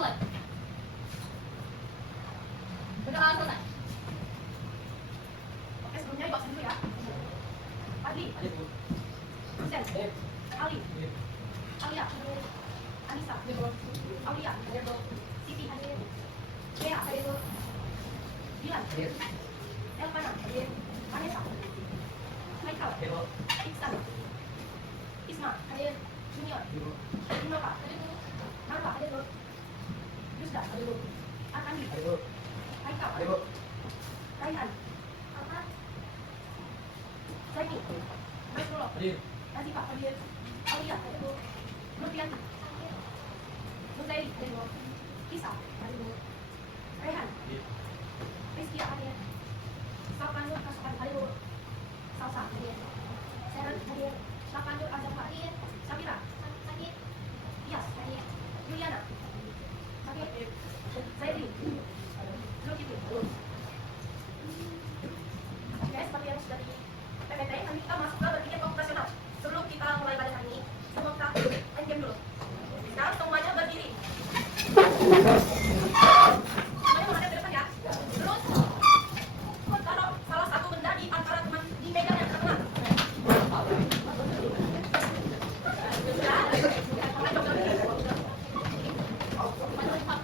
mulai. Udah selesai. Oke, sebelumnya dibawa dulu ya. Adli, Husen, Ali, Alia, Anissa, Aulia, Siti, Lea, Dilan, Elvana, Vanessa, Michael, Iksan, Isma, Junior, Innova, Marwa, Yusda, Arandi, Haikal, Raihan, Zaini, Masrullah, Nazifah, Aulia, Nurfianti, Nurzairi, Isa, Rehan, Rizky, Sapanur, Kasukan, Salsa, Seren, Sapanur, Azamah, Sabira, Iyas, Juliana, Zairi, Zulkifli. Oke, seperti yang sudah di PPT, nanti kita masuk ke berpikir operasional. Sebelum kita mulai pada hari ini, sebelum kita main game dulu. Sekarang semuanya berdiri. Semuanya menghadap ke depan ya. Terus taruh salah satu benda di antara teman di meja yang terkenal.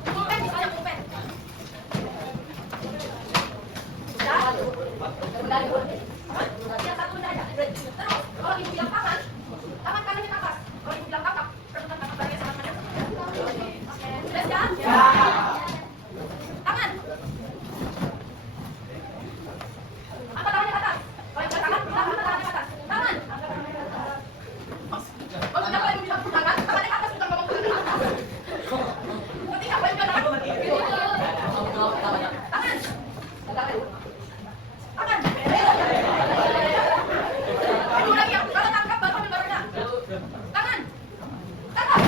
Pulpen misalnya pulpen. Yang satu benda aja. Terus kalau ibu bilang tangan kanannya ke atas. Kalau ibu bilang kakak, rebutan kakak bagian sama temannya. Oke, sudah siap? Ya. Tangan. Angkat tangannya ke atas. Kalau ibu bilang tangan, bilang angkat tangannya ke atas. Tangan. Kalau ibu bilang tangan, tangannya ke atas bukan ngomong ke atas. Ngerti nggak? Kalau ibu bilang tangan. Tangan. Tangan. Ibu lagi yang kalau tangkap baru ambil barunya. Tangan. Tangkap.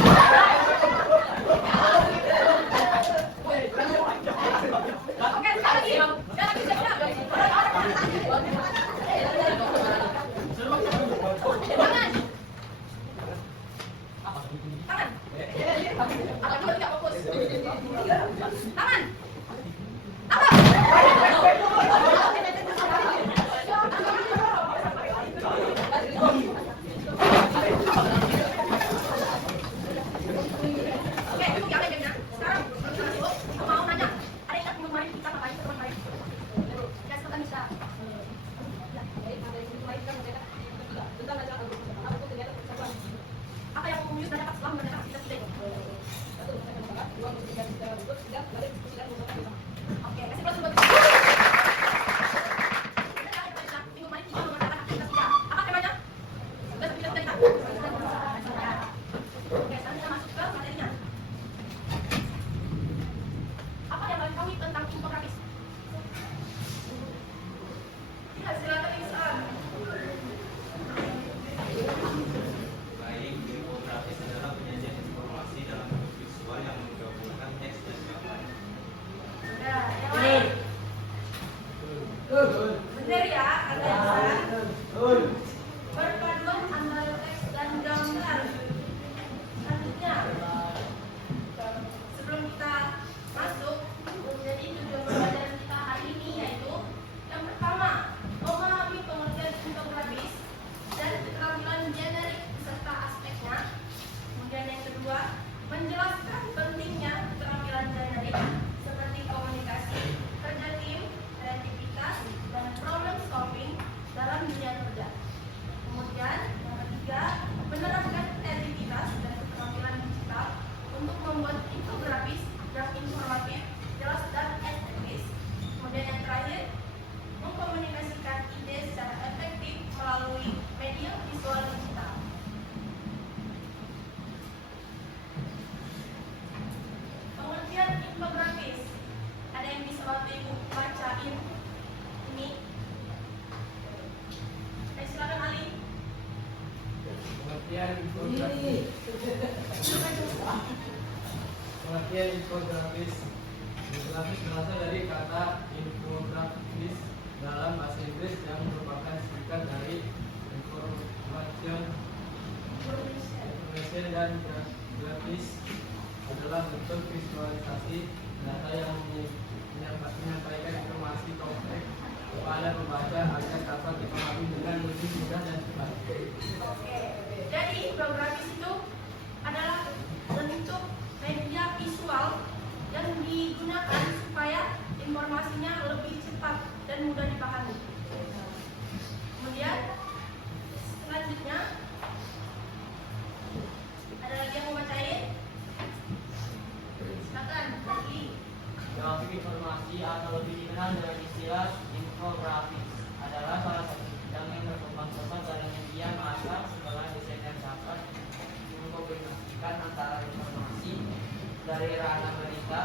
Oke, sekali lagi. Jangan lagi siap-siap. Tangan. Tangan. Apa juga tidak fokus. Tangan. Oke, itu yang lainnya. Sekarang mau nanya, ada ingat minggu kemarin kita ngapain teman kemarin? Ya, sekarang bisa. Apa yang Yus tanyakan setelah mendengar kita sudah itu? Oke, kasih plus buat minggu kemarin kita mengerjakan aktivitas 3. Apa temanya? Sudah kita cerita. Oke, sekarang kita masuk ke materinya. Apa yang kalian tahu tentang infografis? Ya, silakan Ihsan. Baik, infografis adalah penyajian informasi dalam bentuk visual yang menggabungkan teks dan gambar. Nah, yang lain. Benar ya, kata Ihsan. Perpaduan antara teks dan gambar. Selanjutnya, sebelum kita masuk, jadi tujuan pembelajaran kita hari ini yaitu yang pertama, memahami pengertian infografis dan keterampilan generik serta aspeknya. Kemudian yang kedua, menjelaskan pentingnya keterampilan generik seperti komunikasi, kerja tim, kreativitas, dan problem solving dalam dunia kerja. Kemudian yang ketiga, menerapkan kreativitas dan keterampilan digital untuk membuat infografis yang informatif, jelas dan estetis. Kemudian yang terakhir, mengkomunikasikan ide secara efektif melalui media visual digital. Pengertian infografis, ada yang bisa waktu ibu bacain ini? Silakan Ali. Pengertian infografis. Pengertian infografis. Infografis berasal dari kata infografis dalam bahasa Inggris yang merupakan singkat dari information dan grafis adalah bentuk visualisasi data yang menyampaikan informasi kompleks kepada pembaca agar dapat dipahami dengan lebih mudah dan cepat. Oke, jadi infografis itu adalah bentuk media visual yang digunakan supaya informasinya lebih cepat dan mudah dipahami. Kemudian selanjutnya ada lagi yang mau bacain? Silakan, lagi. Grafik informasi atau lebih dikenal dengan istilah infografis adalah salah satu bidang yang berkembang pesat dalam media massa setelah desain yang dapat mengkombinasikan antara informasi dari ranah berita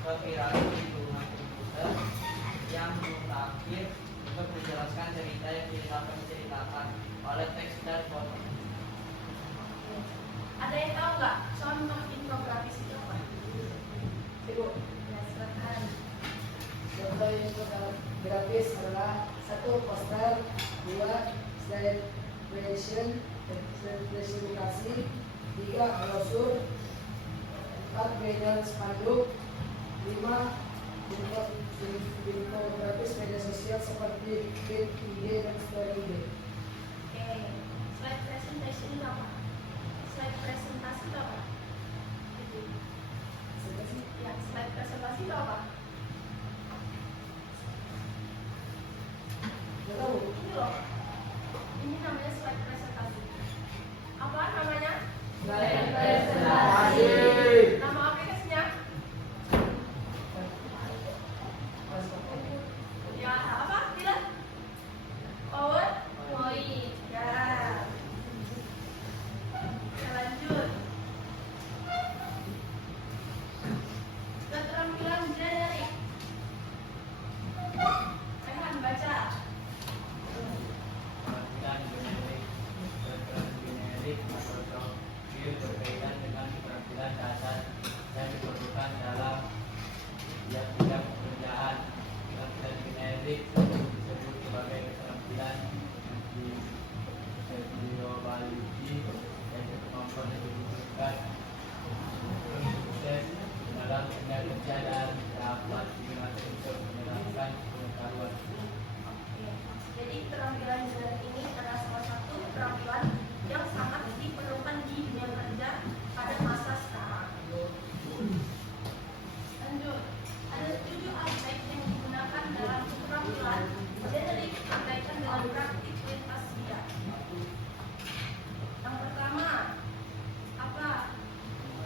ke viral di lingkungan komputer yang mutakhir untuk menjelaskan cerita yang dapat diceritakan oleh teks dan foto. Ada yang tahu nggak contoh infografis itu apa? Ibu, Ya, silakan. contoh infografis adalah 1. Poster, 2. Slide presentasi, 3. Brosur, 4. Banner spanduk, 5. Infografis media sosial seperti feed IG dan story IG. Oke, slide presentation itu apa? Slide presentasi itu apa? Ya, slide presentasi itu apa? Nggak tahu. Ini loh. Ini namanya slide presentasi. Apa namanya? Slide presentasi. Nama aplikasinya? Ya, apa? Bilang. PowerPoint. Ya. Oke, lanjut. Keterampilan generik. Rehan baca. Keterampilan generik atau profil berkaitan dengan keterampilan dasar yang diperlukan dalam setiap bidang pekerjaan. Keterampilan generik disebut sebagai keterampilan di biologi dan kemampuan yang dibutuhkan untuk sukses dalam dunia kerja dan dapat digunakan untuk menerapkan pengetahuan. Oke. Jadi keterampilan generik ini adalah salah satu keterampilan yang sangat diperlukan di dunia kerja pada masa sekarang. Lanjut. Ada 7 aspek yang digunakan dalam keterampilan generik berkaitan dengan praktik lintas bidang. Yang pertama, apa?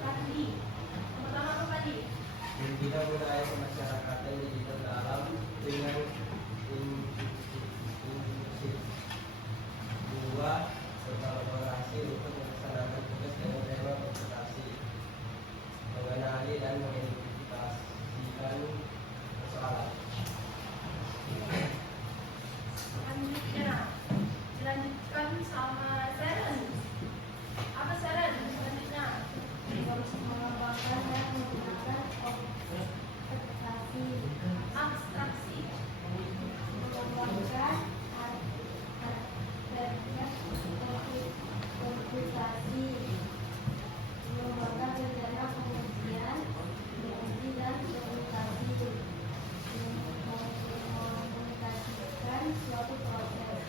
Tadi. Yang pertama apa tadi? Kita budaya kemasyarakatan digital dalam dengan inklusif. 2. Berkolaborasi untuk melaksanakan tugas dengan tema presentasi, mengenali dan mengidentifikasikan persoalan. Selanjutnya, dilanjutkan sama Seren. Apa Seren? Selanjutnya. Harus mengembangkan dan menggunakan observasi, Abstraksi. mengembangkan kerja komputasi, mengembangkan rencana pengujian, menguji dan komunikasi, mengkomunikasikan suatu proses.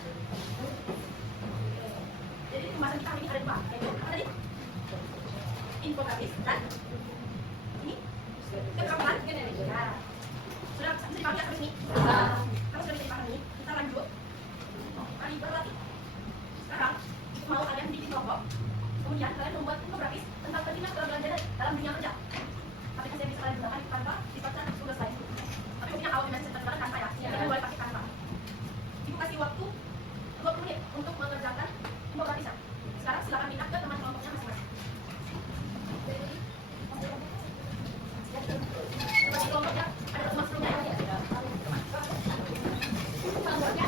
Jadi pembahasan kita hari ini ada 2. Yaitu apa tadi? Infografis dan ini keterampilan generik. Ya. Sudah bisa dipahami sampai sini? Kalau sudah bisa dipahami, kita lanjut. Mari berlatih. Sekarang itu mau kalian bikin kelompok. Kemudian kalian membuat infografis tentang pentingnya keterampilan generik dalam dunia kerja. Aplikasi yang bisa kalian gunakan itu Canva, sifatnya tugas lain. Tapi mungkin awal dimensi terkenal Canva ya. Jangan boleh pakai Canva. Ibu kasih waktu 20 menit untuk mengerjakan infografisnya. Sekarang silakan pindah ke teman kelompoknya masing-masing. Bagi kelompoknya ada rumah sebelumnya ya. Kelompoknya.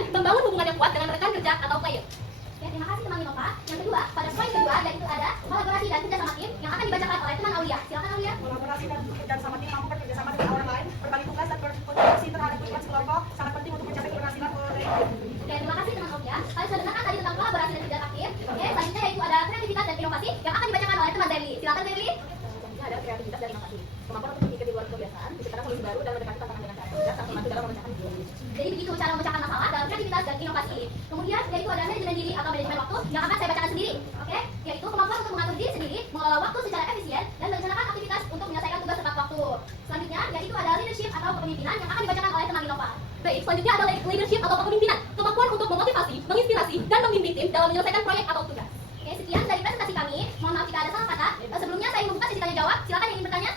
dan membangun hubungan yang kuat dengan rekan kerja atau klien. Oke, terima kasih teman Innova. Yang kedua, pada poin kedua yaitu ada kolaborasi dan kerjasama tim yang akan dibacakan oleh teman Aulia. Silakan Aulia. Kolaborasi dan kerjasama tim mampu bekerjasama dengan orang lain, berbagi tugas dan berkontribusi terhadap tujuan kelompok sangat penting untuk mencapai keberhasilan kolektif. Oke, terima kasih teman Aulia. Kalian sudah dengarkan tadi tentang kolaborasi dan kerjasama tim. Oke, selanjutnya yaitu ada kreativitas dan inovasi yang akan dibacakan oleh teman Zerli. Silakan Zerli. Selanjutnya ada kreativitas dan inovasi. Kemampuan untuk berpikir di luar kebiasaan, menciptakan solusi baru dan mendekati tantangan dengan cara yang cerdas, serta membantu dalam memecahkan problem. Jadi begitu cara memecahkan masalah dalam kreativitas dan inovasi. Kemudian yaitu ada manajemen diri atau manajemen waktu yang akan saya bacakan sendiri. Oke, yaitu kemampuan untuk mengatur diri sendiri, mengelola waktu secara efisien dan merencanakan aktivitas untuk menyelesaikan tugas tepat waktu. Selanjutnya yaitu ada leadership atau kepemimpinan yang akan dibacakan oleh teman Innova. Baik, selanjutnya ada leadership atau kepemimpinan, kemampuan untuk memotivasi, menginspirasi dan memimpin tim dalam menyelesaikan proyek atau tugas. Oke, sekian dari presentasi kami. Mohon maaf jika ada salah kata. Sebelumnya saya ingin membuka sesi tanya jawab. Silakan yang ingin bertanya.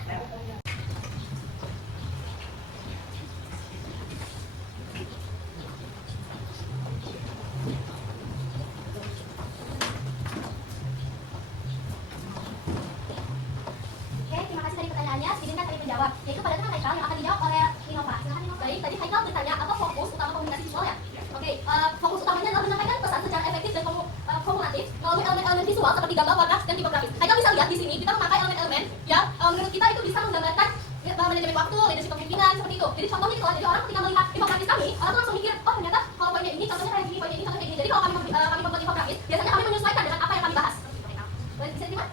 Oke, terima kasih tadi pertanyaannya. Izinkan kami menjawab. Yaitu pada teman Haikal yang akan dijawab oleh Innova. Silakan Innova. Baik, tadi Haikal bertanya apa fokus utama komunikasi visual ya? Oke, fokus utamanya adalah menyampaikan pesan secara efektif dan kumulatif melalui elemen-elemen visual seperti gambar, warna, dan tipografis. Haikal bisa lihat di sini kita memakai elemen-elemen yang menurut kita itu bisa menggambarkan manajemen waktu, leadership kepemimpinan seperti itu. Jadi contohnya itu, jadi orang ketika melihat infografis kami, orang tuh langsung mikir, oh ternyata kalau poinnya ini, contohnya kayak gini, poinnya ini, contohnya kayak gini. Jadi kalau kami membuat infografis, biasanya kami menyesuaikan dengan apa yang kami bahas. Boleh bisa diterima?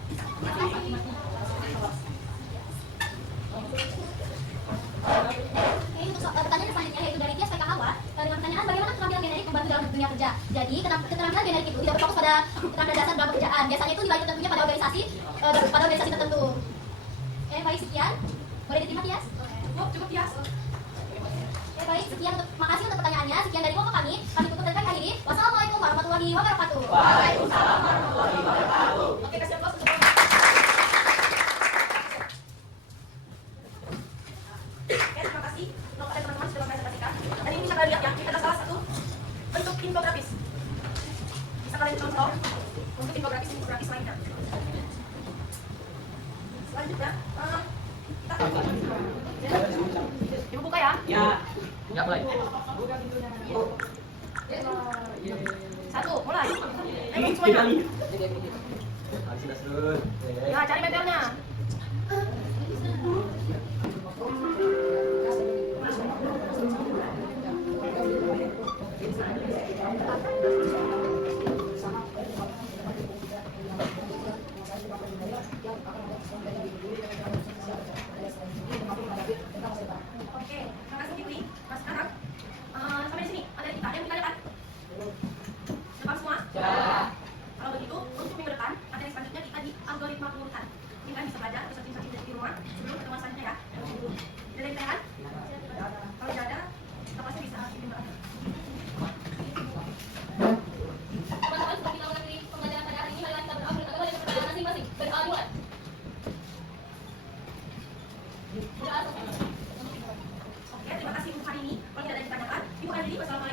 Oke, untuk pertanyaan selanjutnya yaitu dari Tias PK Hawa dengan pertanyaan bagaimana keterampilan generik membantu dalam dunia kerja. Jadi keterampilan generik itu tidak berfokus pada keterampilan dasar dalam pekerjaan. Biasanya itu dibantu tentunya pada organisasi tertentu. Oke, baik sekian. Boleh diterima Tias? Cukup Tias. Oke, baik sekian makasih untuk pertanyaannya. Sekian dari kelompok kami. Kami tutup dan kami akhiri. Wassalamualaikum warahmatullahi wabarakatuh. Waalaikumsalam warahmatullahi wabarakatuh. Oke, kasih aplaus untuk Oke, terima kasih untuk kalian teman-teman sudah mempresentasikan. Dan ini bisa kalian lihat ya, ini adalah salah satu bentuk infografis. Bisa kalian contoh untuk infografis lainnya. Selanjutnya, kita buka ya. Ya mulai. Satu, mulai. Ayo semuanya. Sudah surut. Ya, cari meternya. Oke, terima kasih Kipli. Mas sekarang sampai di sini ada kita yang kita lihat. Depan semua? Ya. Kalau begitu, untuk minggu depan materi selanjutnya kita di algoritma pengurutan. Ini kan bisa belajar atau searching di rumah sebelum pertemuan selanjutnya ya. Ada yang tanyakan? Kalau tidak ada, kita pasti bisa bikin berakhir. Teman-teman, sebelum kita mengakhiri pembelajaran pada hari ini, mari kita berdoa berdoa dari pertanyaan masing-masing. Berdoa dimulai. Oke, terima kasih untuk hari ini. Kalau tidak ada yang ditanyakan, ibu akhiri. Wassalamualaikum.